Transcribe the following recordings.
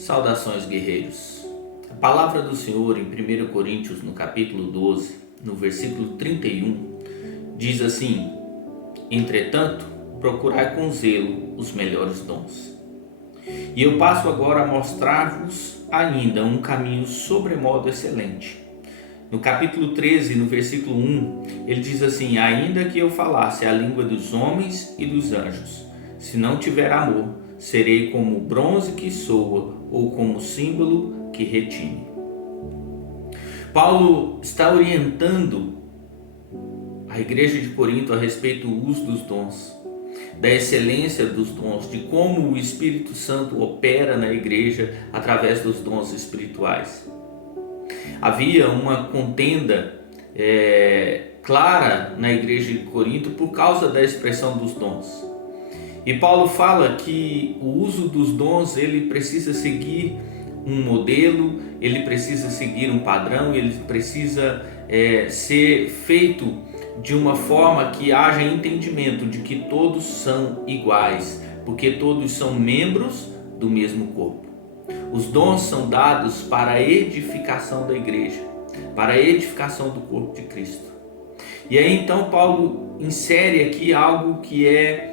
Saudações, guerreiros. A palavra do Senhor em 1 Coríntios, no capítulo 12, no versículo 31, diz assim: Entretanto, procurai com zelo os melhores dons. E eu passo agora a mostrar-vos ainda um caminho sobremodo excelente. No capítulo 13, no versículo 1, ele diz assim: Ainda que eu falasse a língua dos homens e dos anjos, se não tiver amor, serei como o bronze que soa ou como o símbolo que retine. Paulo está orientando a igreja de Corinto a respeito do uso dos dons, da excelência dos dons, de como o Espírito Santo opera na igreja através dos dons espirituais. Havia uma contenda clara na igreja de Corinto por causa da expressão dos dons. E Paulo fala que o uso dos dons ele precisa seguir um modelo, ele precisa seguir um padrão, ele precisa ser feito de uma forma que haja entendimento de que todos são iguais, porque todos são membros do mesmo corpo. Os dons são dados para a edificação da igreja, para a edificação do corpo de Cristo. E aí então Paulo insere aqui algo que é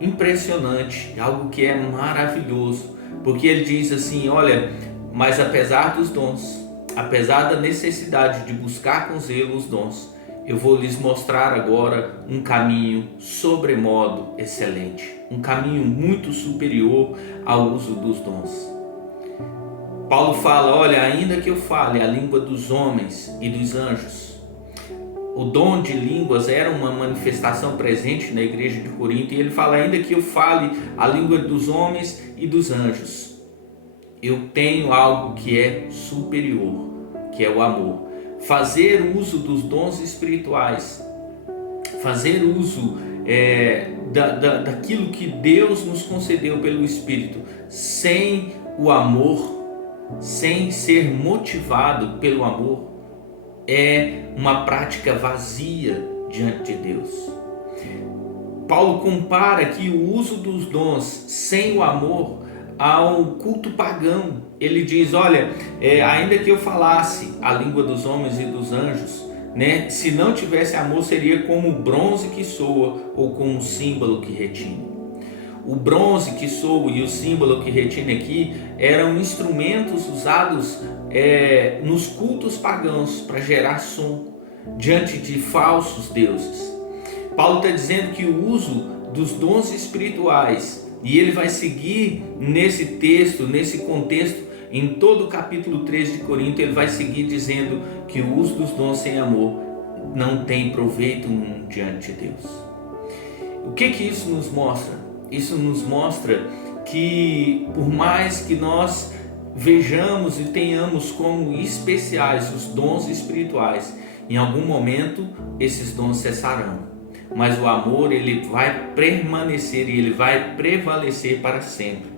impressionante, algo que é maravilhoso, porque ele diz assim: olha, mas apesar dos dons, apesar da necessidade de buscar com zelo os dons, eu vou lhes mostrar agora um caminho sobremodo excelente, um caminho muito superior ao uso dos dons. Paulo fala: olha, ainda que eu fale a língua dos homens e dos anjos. O dom de línguas era uma manifestação presente na igreja de Corinto, e ele fala: ainda que eu fale a língua dos homens e dos anjos, eu tenho algo que é superior, que é o amor. Fazer uso dos dons espirituais, fazer uso daquilo que Deus nos concedeu pelo Espírito, sem o amor, sem ser motivado pelo amor, é uma prática vazia diante de Deus. Paulo compara aqui o uso dos dons sem o amor ao culto pagão. Ele diz: olha, ainda que eu falasse a língua dos homens e dos anjos, se não tivesse amor, seria como o bronze que soa ou como o símbolo que retine. O bronze que soa e o símbolo que retine aqui eram instrumentos usados nos cultos pagãos para gerar som diante de falsos deuses. Paulo está dizendo que o uso dos dons espirituais, e ele vai seguir nesse texto, nesse contexto, em todo o capítulo 13 de Corinto, ele vai seguir dizendo que o uso dos dons sem amor não tem proveito diante de Deus. O que isso nos mostra? Isso nos mostra que por mais que nós vejamos e tenhamos como especiais os dons espirituais, em algum momento esses dons cessarão, mas o amor ele vai permanecer e ele vai prevalecer para sempre.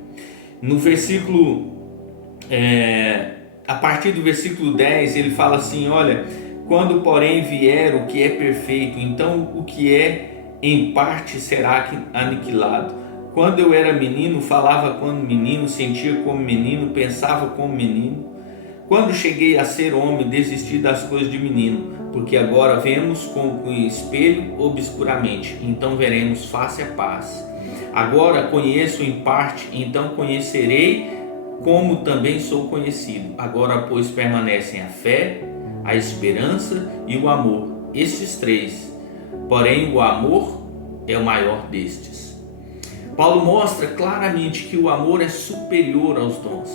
No versículo, a partir do versículo 10, ele fala assim: olha, quando porém vier o que é perfeito, então o que é em parte será aniquilado. Quando eu era menino, falava como menino, sentia como menino, pensava como menino. Quando cheguei a ser homem, desisti das coisas de menino, porque agora vemos com o espelho obscuramente, então veremos face a face. Agora conheço em parte, então conhecerei como também sou conhecido. Agora, pois, permanecem a fé, a esperança e o amor, estes três. Porém, o amor é o maior destes. Paulo mostra claramente que o amor é superior aos dons.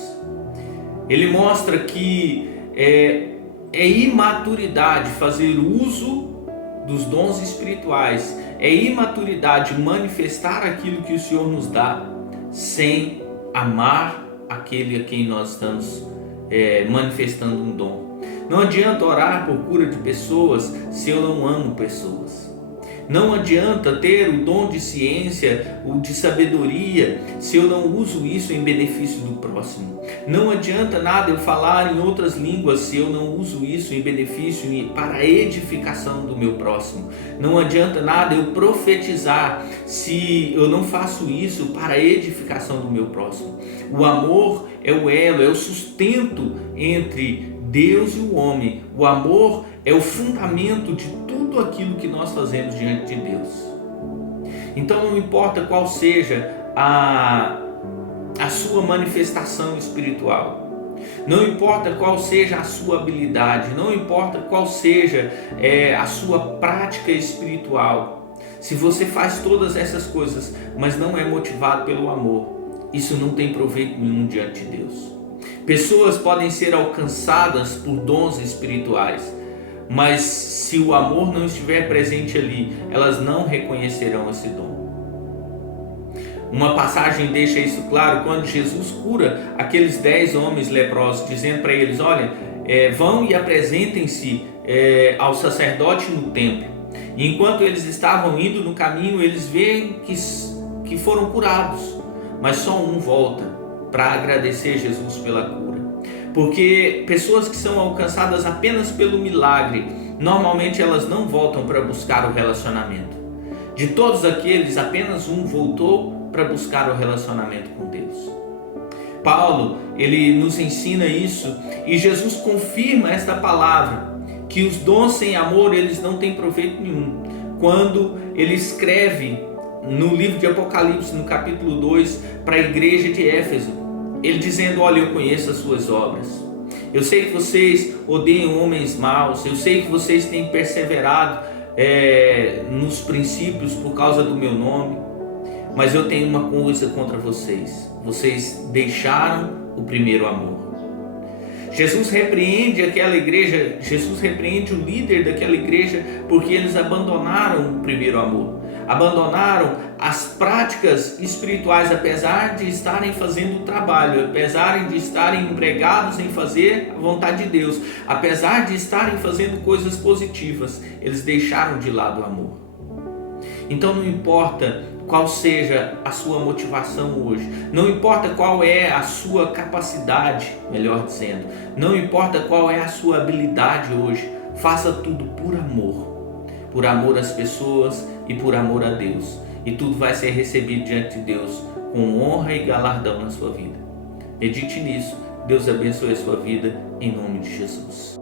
Ele mostra que é imaturidade fazer uso dos dons espirituais, é imaturidade manifestar aquilo que o Senhor nos dá sem amar aquele a quem nós estamos manifestando um dom. Não adianta orar por cura de pessoas se eu não amo pessoas. Não adianta ter o dom de ciência, o de sabedoria, se eu não uso isso em benefício do próximo. Não adianta nada eu falar em outras línguas se eu não uso isso em benefício e para a edificação do meu próximo. Não adianta nada eu profetizar se eu não faço isso para a edificação do meu próximo. O amor é o elo, é o sustento entre Deus e o homem. O amor é o fundamento de tudo aquilo que nós fazemos diante de Deus. Então não importa qual seja a sua manifestação espiritual, não importa qual seja a sua habilidade, não importa qual seja a sua prática espiritual, se você faz todas essas coisas, mas não é motivado pelo amor, isso não tem proveito nenhum diante de Deus. Pessoas podem ser alcançadas por dons espirituais, mas se o amor não estiver presente ali, elas não reconhecerão esse dom. Uma passagem deixa isso claro quando Jesus cura aqueles 10 homens leprosos, dizendo para eles: olha, vão e apresentem-se ao sacerdote no templo. E enquanto eles estavam indo no caminho, eles veem que foram curados, mas só um volta para agradecer Jesus pela cura. Porque pessoas que são alcançadas apenas pelo milagre, normalmente elas não voltam para buscar o relacionamento. De todos aqueles, apenas um voltou para buscar o relacionamento com Deus. Paulo, ele nos ensina isso, e Jesus confirma esta palavra, que os dons sem amor, eles não têm proveito nenhum. Quando ele escreve no livro de Apocalipse, no capítulo 2, para a igreja de Éfeso, ele dizendo: olha, eu conheço as suas obras, eu sei que vocês odeiam homens maus, eu sei que vocês têm perseverado nos princípios por causa do meu nome, mas eu tenho uma coisa contra vocês: vocês deixaram o primeiro amor. Jesus repreende aquela igreja, Jesus repreende o líder daquela igreja, porque eles abandonaram o primeiro amor, abandonaram as práticas espirituais, apesar de estarem fazendo o trabalho, apesar de estarem empregados em fazer a vontade de Deus, apesar de estarem fazendo coisas positivas, eles deixaram de lado o amor. Então não importa qual seja a sua motivação hoje, não importa qual é a sua capacidade, melhor dizendo, não importa qual é a sua habilidade hoje, faça tudo por amor às pessoas e por amor a Deus, e tudo vai ser recebido diante de Deus com honra e galardão na sua vida. Medite nisso. Deus abençoe a sua vida em nome de Jesus.